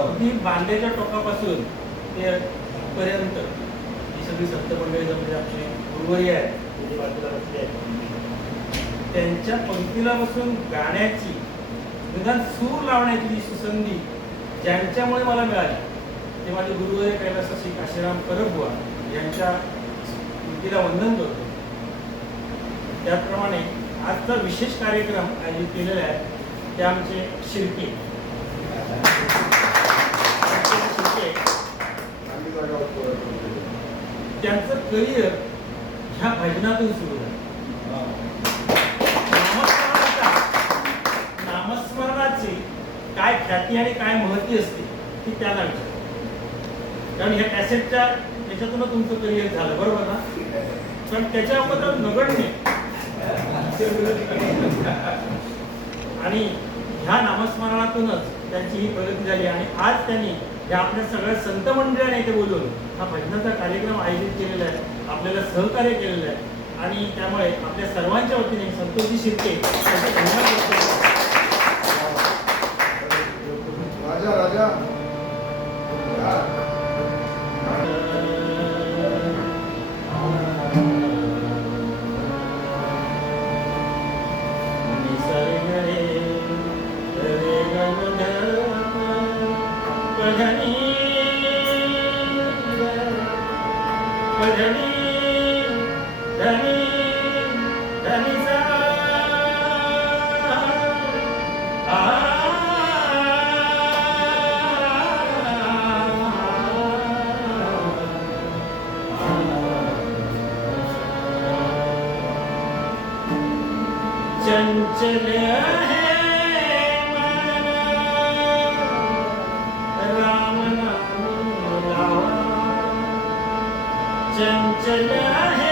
अगदी बांद्याच्या टोकापासून ते पर्यंत ही सगळी संत मंडळी जमली आमची गुरुवारी आहे ते जे बाजूला बसले आहेत त्यांच्या पंक्तीला बसून गाण्याची निदान सूर लावण्याची जी सुसंधी ज्यांच्यामुळे मला मिळाली ते माझे गुरुवारी कैलास श्री काशीराम करबुवा यांच्या स्मृतीला वंदन करतो. त्याप्रमाणे आजचा विशेष कार्यक्रम आयोजित केलेला आहे ते आमचे शिर्के शिर्के त्यांचं करिअर ह्या भजनातून सुरू झालं. नामस्मरणाची काय ख्याती आणि काय महती असते ती त्यांना विचार कारण ह्या कॅसेटच्या त्याच्यातून तुमचं करिअर झालं बरोबर ना? पण अगोदर नगण्य. आणि ह्या नामस्मरणातूनच त्यांची ही प्रगती झाली. आणि आज त्यांनी या आपल्या सगळ्या संत मंडळाने इथे बोलून हा भजनाचा कार्यक्रम आयोजित केलेला आहे. आपल्याला सहकार्य केलेलं आहे. आणि त्यामुळे आपल्या सर्वांच्या वतीने संतोषी शिर्के यांचे राजा. चंचल है मन राम नाम चंचल है